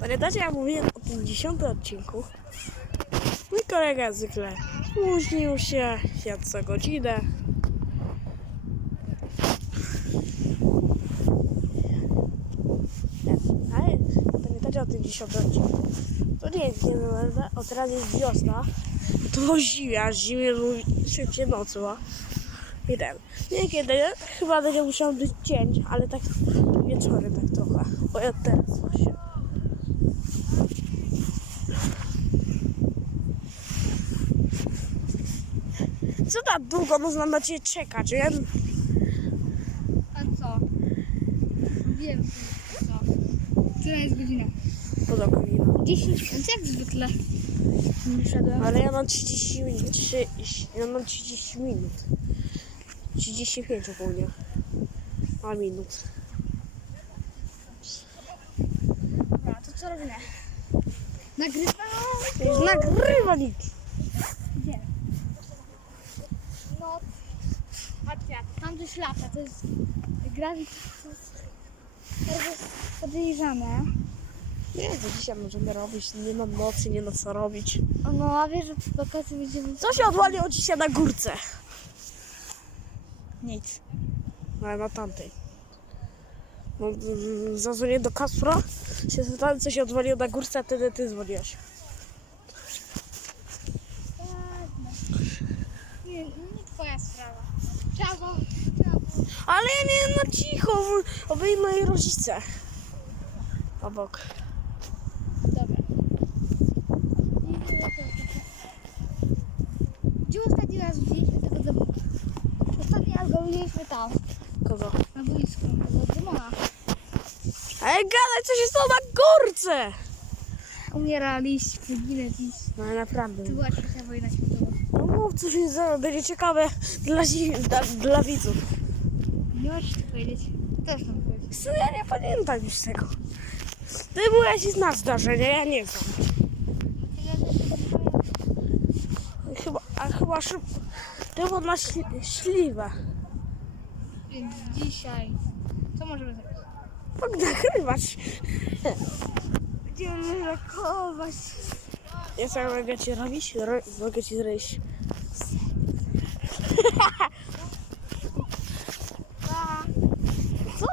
Pamiętacie, jak mówiłem o tym dziesiątym odcinku? Mój kolega zwykle spóźnił się, jadł co godzinę. Ale pamiętacie o tym dziesiątym odcinku? To nie jest nienormalne, o teraz jest wiosna, to zimia, zimie szybciej nocą. I ten. Nie kiedy, chyba będzie musiał być dzień, ale tak wieczorem tak trochę. Bo ja teraz właśnie. Co tak długo można na ciebie czekać? Ja, A co? Wiem co. Która jest godzina? poza godzina. 10 minut, jak zwykle. Ale ja mam 30 minut. trzy- Ja mam 30 minut. 35 ogólnie. A minut. Dobra, to co robimy? Nagrywam. To jest nagrywanik. Gdzie? No. Coś lata, to jest grawit. To jest podejrzane. Nie, to dzisiaj możemy robić. Nie mam nocy, nie ma co robić. No, a wiesz, że w wakacji będziemy... Co się odwaliło dzisiaj na górce? Nic. Ale na tamtej. No, mm, zadzwonię do Kaspra, się zapytałem, co się odwaliło na górce, a wtedy ty dzwoniłaś. Nie, nie twoja sprawa. Trzeba. Ale ja nie, no cicho, obyli moi rodzice. Obok. Dobra. Gdzie ostatni raz widzieliśmy tego demona? Ostatni raz go widzieliśmy tam, Kogo? na boisku, tego demona. Ej, gadaj, co się stało na górce! Umieraliśmy, ginęliśmy. No naprawdę. To była trzecia wojna światowa. No mów, co się za- będzie ciekawe dla, dla, dla widzów. Nie możesz to powiedzieć. Też tam powiedzieć. Co ja nie pamiętam już tego. Ty byłeś i znasz zdarzenie, ja nie znam. Chyba, a chyba szybko. To było na śli, śliwę. Więc dzisiaj... Co możemy zrobić? Tak nagrywać. Będziemy lekować. Ja sobie mogę ci robić? Ro, mogę ci zrobić. Co?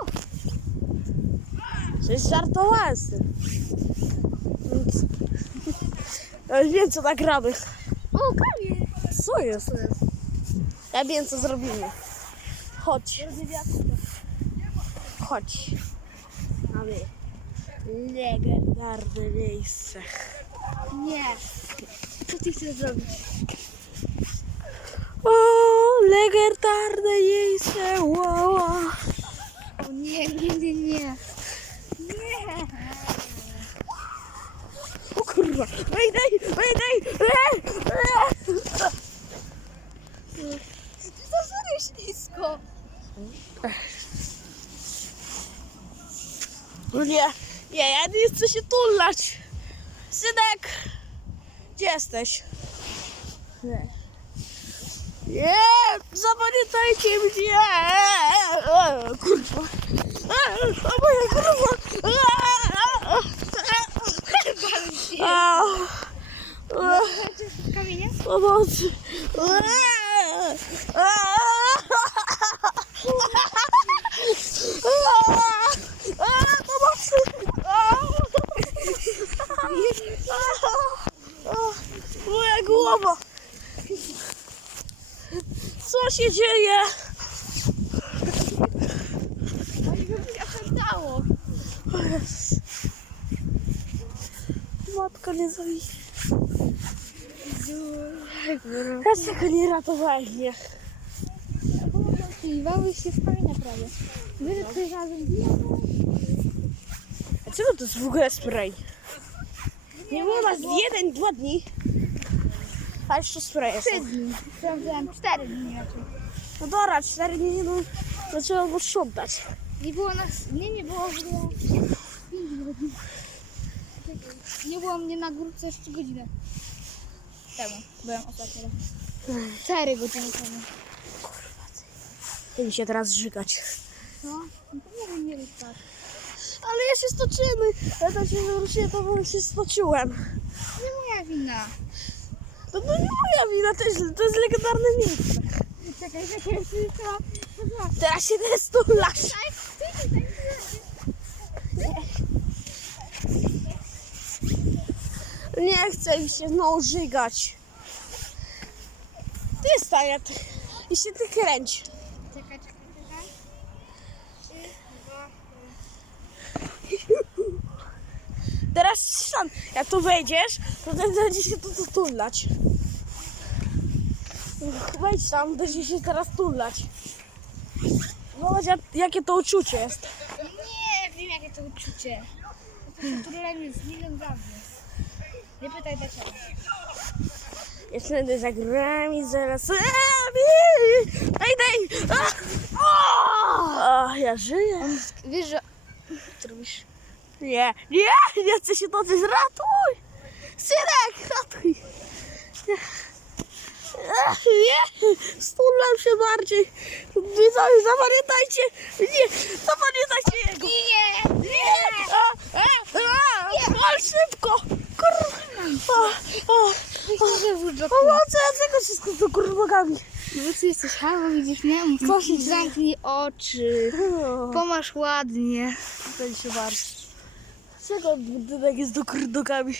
Coś żartowałem z tym. Nic. Ja już wiem co nagramy. O, kamień! Co jest? Ja wiem co zrobimy. Chodź, chodź. Mamy legendarne miejsce. Nie. Co ty chcesz zrobić? O, legendarne miejsce. Wow. O nie, nie, nie, nie. Nie. O kurwa, Mayday, Mayday! Ty to serio ślisko. No nie, nie, ja nie chcę się tulać. Synek, gdzie jesteś? Nie. Zapamiętajcie mnie! Kurwa. O moja kurwa! A, a, Kamienie? Pomocy! Pomocy! Moja głowa! Co się dzieje? By mnie opętało. Matka nie zabije. Też tego nie ratowałeś mnie. Pomogły się w kamienia prawie. Wy, że ktoś razem A czego to jest w ogóle spray? Nie było nas jeden, dwa dni. A jeszcze spray jest. Trzy dni. Sprawdzałem cztery dni raczej. No dobra, cztery dni, no, no trzeba go sprzątać. Nie było nas, nie, nie było. Czekaj. Mnie na górce jeszcze godzinę. Temu byłem ostatnio. Cztery godziny temu. Chcę mi się teraz żygać. No, no to nie wiem, tak. Ale ja się stoczyłem. Ja tam się wróciłem, to bym się stoczyłem. Nie moja wina. To, to nie moja wina, to jest, to jest legendarne miejsce. Czekaj, czekaj, trzeba- Teraz się nie stulasz. Czekaj, czekaj, Nie chcę mi się znowu żygać. Ty staję i się ty kręć. Czekaj, czekaj, czekaj. Trzy, dwa, Teraz sam, jak tu wejdziesz, to wtedy będzie się tu, tu. Wejdź tam, będzie się teraz tulać. Zobacz jak, jakie to uczucie jest. Nie wiem jakie to uczucie. To się turlenie z milion dawno. Nie pytaj dlaczego. Jeszcze będę za grami zaraz. Eee, Daj, daj! A, ja żyję. Wiesz, że... Co robisz? Nie, nie, nie chcę się toczyć, ratuj! Synek, ratuj! Nie, nie, się bardziej. Widzowie, zapamiętajcie, nie, zapamiętajcie jego. Nie! Nie! A, a, a, szybko! A, a, a, Pomocy, ja tego wszystko do kurwogami. No ty jesteś halo, widzisz mnie? Co się dzieje? Zamknij oczy. Pomasz ładnie. Ten się bardzo. Czego budynek jest do kurdokami?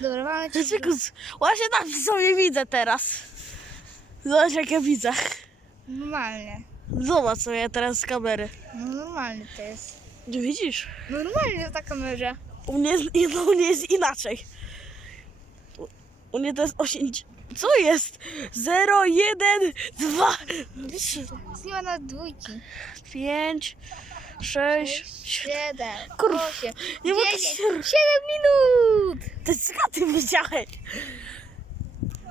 Dobra, mamy cię. Dlaczego? z- Właśnie tak sobie widzę teraz. Zobacz jak ja widzę. Normalnie. Zobacz sobie ja teraz z kamery. No normalnie to jest. Nie widzisz? No normalnie w ta kamerze. U mnie jest, no, u mnie jest inaczej. U, mnie to jest 8... Co jest? 0, 1, 2, Nie ma na dwójki. 5, 6, 7, Kurwa, 8, nie mogę 9, się- 7 minut! To skąd ty wiedziałeś?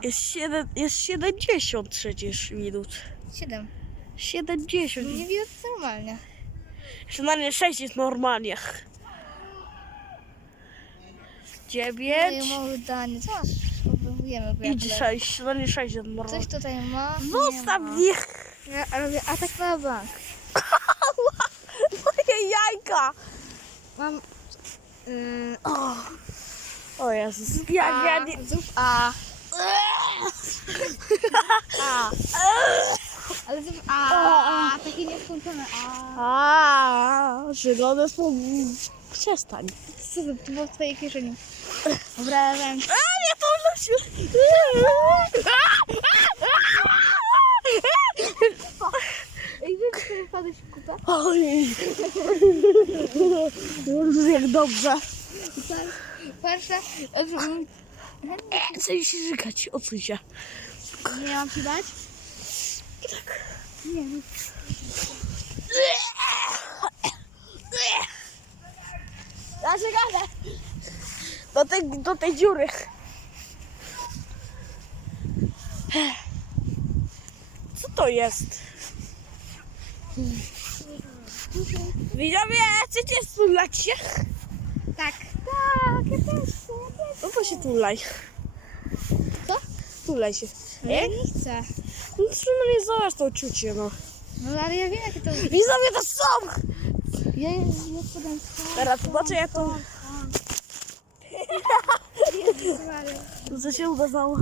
Jest, 7, jest 70 przecież minut. 7. 70. Nie widać normalnie. Przynajmniej 6 jest normalnie. Moje 9 małe danie. Co masz? Próbujemy, bo ja i tyle. 6. Przynajmniej 6 jest Coś normalnie. tutaj ma? Zostaw Nie ma. mnie! Ja robię atak na bank. Moje jajka! Mam... Yy, O, o Jezus. Ja a, nie... Zrób A. A. Ale zrób A. Takie nieskończone A. A, zielone są... Przestań. Co to, było w twojej kieszeni? Dobra, ja wiem. A, nie. Ej, wiesz, że wpadłeś w kupę? Oj. Jezus, jak dobrze. Pierwsze... E, Chcę mi się żygać, odsuń się. Nie mam ci dać? Nie, nie. Ja się gadę. Do tej, do tej dziury. Co to jest? Widzowie, chcecie stulać się? Tak. Tak, ja też chcę, ja też. No to się tulaj. Co? Tulaj się. Ja nie chcę. No przynajmniej zobacz to uczucie, no. No ale ja wiem jakie to... Widzowie, to są! Ja, ja podam Teraz zobaczę jak to... Co się udawało.